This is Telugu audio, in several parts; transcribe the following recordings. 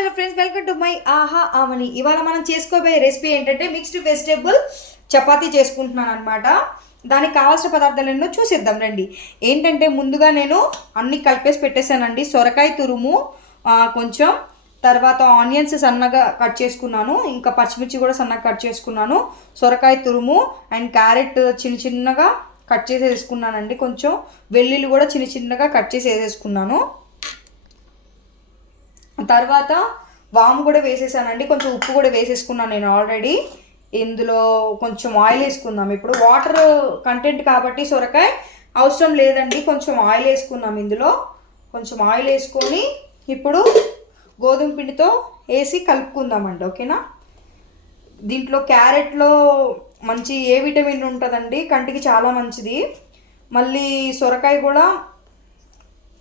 Hello friends, welcome to my ఆహా ఆమని. ఇవాళ మనం చేసుకోబోయే రెసిపీ ఏంటంటే మిక్స్డ్ వెజిటేబుల్ చపాతీ చేసుకుంటున్నాను అనమాట. దానికి కావాల్సిన పదార్థాలు ఎన్నో చూసేద్దాం రండి. ఏంటంటే ముందుగా నేను అన్ని కలిపేసి పెట్టేశానండి. సొరకాయ తురుము కొంచెం, తర్వాత ఆనియన్స్ సన్నగా కట్ చేసుకున్నాను, ఇంకా పచ్చిమిర్చి కూడా సన్నగా కట్ చేసుకున్నాను, సొరకాయ తురుము అండ్ క్యారెట్ చిన్న చిన్నగా కట్ చేసి వేసుకున్నానండి. కొంచెం వెల్లుల్లి కూడా చిన్న చిన్నగా కట్ చేసి వేసేసుకున్నాను. తర్వాత వాము కూడా వేసేసానండి, కొంచెం ఉప్పు కూడా వేసేసుకున్నాను నేను ఆల్రెడీ. ఇందులో కొంచెం ఆయిల్ వేసుకుందాం. ఇప్పుడు వాటర్ కంటెంట్ కాబట్టి సొరకాయ అవసరం లేదండి, కొంచెం ఆయిల్ వేసుకున్నాం. ఇందులో కొంచెం ఆయిల్ వేసుకొని ఇప్పుడు గోధుమ పిండితో వేసి కలుపుకుందామండి. ఓకేనా? దీంట్లో క్యారెట్లో మంచి ఏ విటమిన్ ఉంటుందండి, కంటికి చాలా మంచిది. మళ్ళీ సొరకాయ కూడా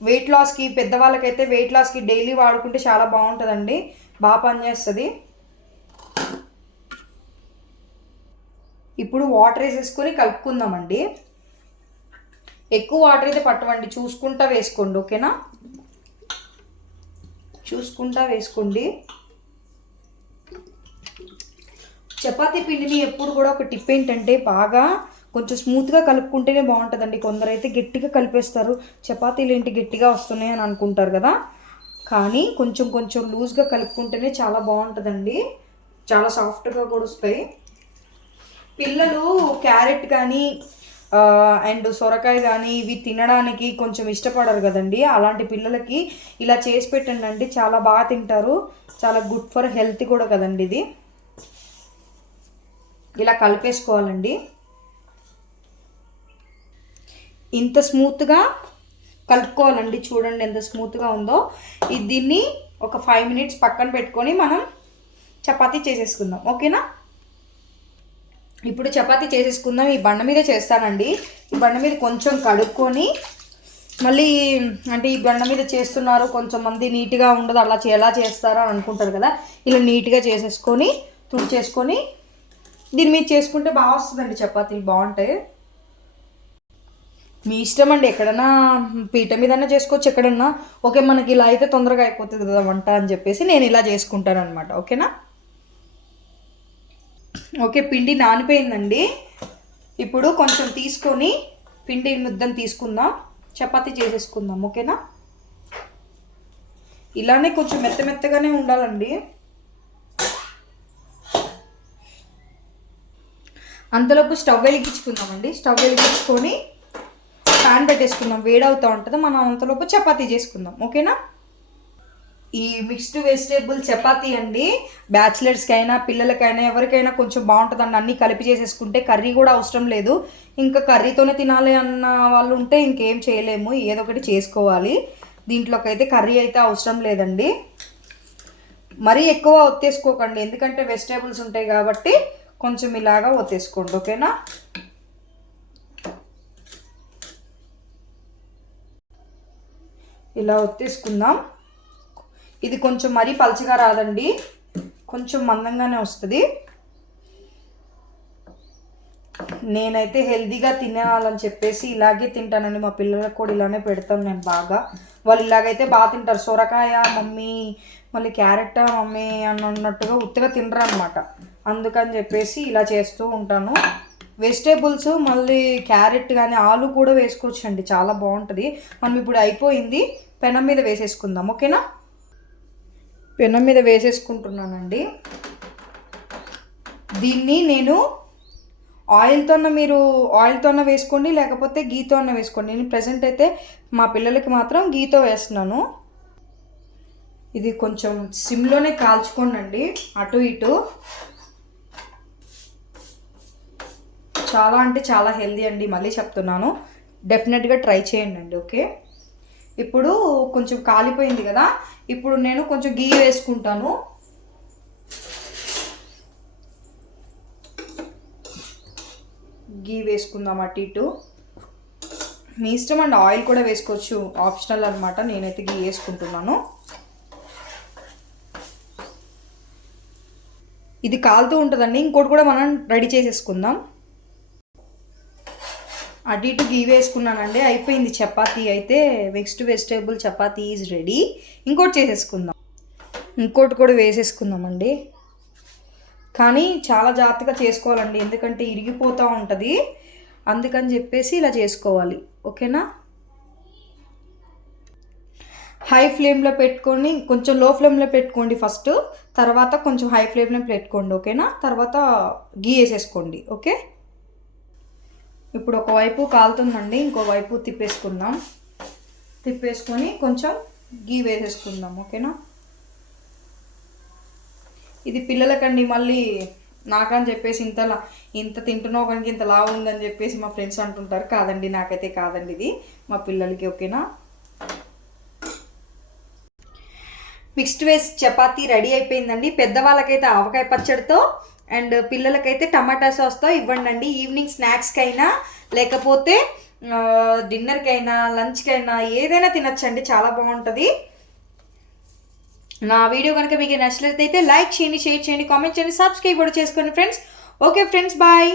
వెయిట్ లాస్కి, పెద్దవాళ్ళకైతే వెయిట్ లాస్కి డైలీ వాడుకుంటే చాలా బాగుంటుందండి, బాగా పనిచేస్తుంది. ఇప్పుడు వాటర్ వేసేసుకొని కలుపుకుందామండి. ఎక్కువ వాటర్ అయితే పట్టవండి, చూసుకుంటా వేసుకోండి. ఓకేనా? చూసుకుంటా వేసుకోండి. చపాతీ పిండిని ఎప్పుడు కూడా ఒక టిప్ ఏంటంటే బాగా కొంచెం స్మూత్గా కలుపుకుంటేనే బాగుంటుందండి. కొందరైతే గట్టిగా కలిపేస్తారు, చపాతీలు ఏంటి గట్టిగా వస్తున్నాయి అని అనుకుంటారు కదా. కానీ కొంచెం కొంచెం లూజ్గా కలుపుకుంటేనే చాలా బాగుంటుందండి, చాలా సాఫ్ట్గా కూడా వస్తాయి. పిల్లలు క్యారెట్ కానీ అండ్ సొరకాయ కానీ ఇవి తినడానికి కొంచెం ఇష్టపడరు కదండి. అలాంటి పిల్లలకి ఇలా చేసి పెట్టండి, చాలా బాగా తింటారు. చాలా గుడ్ ఫర్ హెల్త్ కూడా కదండి ఇది. ఇలా కలిపేసుకోవాలండి. ఇంత స్మూత్గా కలుపుకోవాలండి. చూడండి ఎంత స్మూత్గా ఉందో. దీన్ని ఒక 5 minutes పక్కన పెట్టుకొని మనం చపాతీ చేసేసుకుందాం. ఓకేనా? ఇప్పుడు చపాతీ చేసేసుకుందాం. ఈ బండ మీద చేస్తానండి. ఈ బండ మీద కొంచెం కడుక్కొని, మళ్ళీ అంటే ఈ బండ మీద చేస్తున్నారు కొంచెం మంది, నీట్గా ఉండదు, అలా ఎలా చేస్తారో అని అనుకుంటారు కదా. ఇలా నీట్గా చేసేసుకొని తుడిచేసుకొని దీని మీద చేసుకుంటే బాగా వస్తుందండి, చపాతీలు బాగుంటాయి. మీ ఇష్టం అండి, ఎక్కడన్నా పీట మీదన్నా చేసుకోవచ్చు, ఎక్కడన్నా. ఓకే, మనకి ఇలా అయితే తొందరగా అయిపోతుంది కదా వంట అని చెప్పేసి నేను ఇలా చేసుకుంటాను అనమాట. ఓకేనా? ఓకే, పిండి నానిపోయిందండి. ఇప్పుడు కొంచెం తీసుకొని పిండి ముద్దను తీసుకుందాం, చపాతీ చేసేసుకుందాం. ఓకేనా? ఇలానే కొంచెం మెత్త మెత్తగానే ఉండాలండి. అంతలోపు స్టవ్ వెలిగించుకుందామండి. స్టవ్ వెలిగించుకొని ప్యాన్ పెట్టేసుకుందాం, వేడవుతూ ఉంటుంది. మనం అంతలోపు చపాతీ చేసుకుందాం. ఓకేనా? ఈ మిక్స్డ్ వెజిటేబుల్ చపాతీ అండి, బ్యాచిలర్స్కి అయినా పిల్లలకైనా ఎవరికైనా కొంచెం బాగుంటుందండి. అన్నీ కలిపి చేసేసుకుంటే కర్రీ కూడా అవసరం లేదు. ఇంకా కర్రీతోనే తినాలి అన్న వాళ్ళు ఉంటే ఇంకేం చేయలేము, ఏదో ఒకటి చేసుకోవాలి. దీంట్లోకి అయితే కర్రీ అయితే అవసరం లేదండి. మరీ ఎక్కువ ఒత్తేసుకోకండి, ఎందుకంటే వెజిటేబుల్స్ ఉంటాయి కాబట్టి కొంచెం ఇలాగా ఒత్తేసుకోండి. ఓకేనా? ఇలా ఒత్తేసుకుందాం. ఇది కొంచెం మరీ పలచగా రాదండి, కొంచెం మందంగానే వస్తుంది. నేనైతే హెల్తీగా తినాలని చెప్పేసి ఇలాగే తింటానండి. మా పిల్లలకు కూడా ఇలానే పెడతాను నేను బాగా. వాళ్ళు ఇలాగైతే బాగా తింటారు. సొరకాయ మమ్మీ, మళ్ళీ క్యారెట్ మమ్మీ అని అన్నట్టుగా ఉత్తగా తినరు అనమాట. అందుకని చెప్పేసి ఇలా చేస్తూ ఉంటాను. వెజిటేబుల్స్ మళ్ళీ క్యారెట్ కానీ ఆలు కూడా వేసుకోవచ్చు అండి, చాలా బాగుంటుంది. మనం ఇప్పుడు అయిపోయింది, పెనం మీద వేసేసుకుందాం. ఓకేనా? పెనం మీద వేసేసుకుంటున్నానండి. దీన్ని నేను మీరు ఆయిల్తో వేసుకోండి, లేకపోతే గీతో అన్న వేసుకోండి. నేను ప్రజెంట్ అయితే మా పిల్లలకి మాత్రం గీతో వేస్తున్నాను. ఇది కొంచెం సిమ్లోనే కాల్చుకోండి, అటు ఇటు. చాలా అంటే చాలా హెల్దీ అండి, మళ్ళీ చెప్తున్నాను, డెఫినెట్గా ట్రై చేయండి అండి. ఓకే, ఇప్పుడు కొంచెం కాలిపోయింది కదా, ఇప్పుడు నేను కొంచెం గీ వేసుకుంటాను. గీ వేసుకుందాం అటు ఇటు, మీ ఇష్టం అండి. ఆయిల్ కూడా వేసుకోవచ్చు, ఆప్షనల్ అనమాట. నేనైతే గీ వేసుకుంటున్నాను. ఇది కాలుతూ ఉంటుందండి. ఇంకోటి కూడా మనం రెడీ చేసేసుకుందాం. అటు ఇటు గీ వేసుకున్నానండి, అయిపోయింది చపాతీ అయితే. Next vegetable chapati is ready. ఇంకోటి చేసేసుకుందాం. ఇంకోటి కూడా వేసేసుకుందామండి. కానీ చాలా జాగ్రత్తగా చేసుకోవాలండి, ఎందుకంటే ఇరిగిపోతూ ఉంటుంది. అందుకని చెప్పేసి ఇలా చేసుకోవాలి. ఓకేనా? హై ఫ్లేమ్లో పెట్టుకొని కొంచెం లో ఫ్లేమ్లో పెట్టుకోండి ఫస్ట్, తర్వాత కొంచెం హై ఫ్లేమ్లో పెట్టుకోండి. ఓకేనా? తర్వాత గీ వేసేసుకోండి. ఓకే, ఇప్పుడు ఒకవైపు కాలుతుందండి, ఇంకోవైపు తిప్పేసుకుందాం. తిప్పేసుకొని కొంచెం గీ వేసేసుకుందాం. ఓకేనా? ఇది పిల్లలకండి, మళ్ళీ నాకని చెప్పేసి ఇంత తింటున్నావు కనుక ఇంత లావు ఉందని చెప్పేసి మా ఫ్రెండ్స్ అంటుంటారు. కాదండి, నాకైతే కాదండి, ఇది మా పిల్లలకి. ఓకేనా? మిక్స్డ్ వెజ్ చపాతీ రెడీ అయిపోయిందండి. పెద్దవాళ్ళకైతే ఆవకాయ పచ్చడితో అండ్ పిల్లలకైతే టమాటా సాస్తో ఇవ్వండి. ఈవినింగ్ స్నాక్స్కి అయినా లేకపోతే డిన్నర్కైనా లంచ్కైనా ఏదైనా తినచ్చండి, చాలా బాగుంటుంది. నా వీడియో కనుక మీకు నచ్చినట్లయితే లైక్ చేయండి, షేర్ చేయండి, కామెంట్ చేయండి, సబ్స్క్రైబ్ కూడా చేసుకోండి ఫ్రెండ్స్. Okay friends, bye.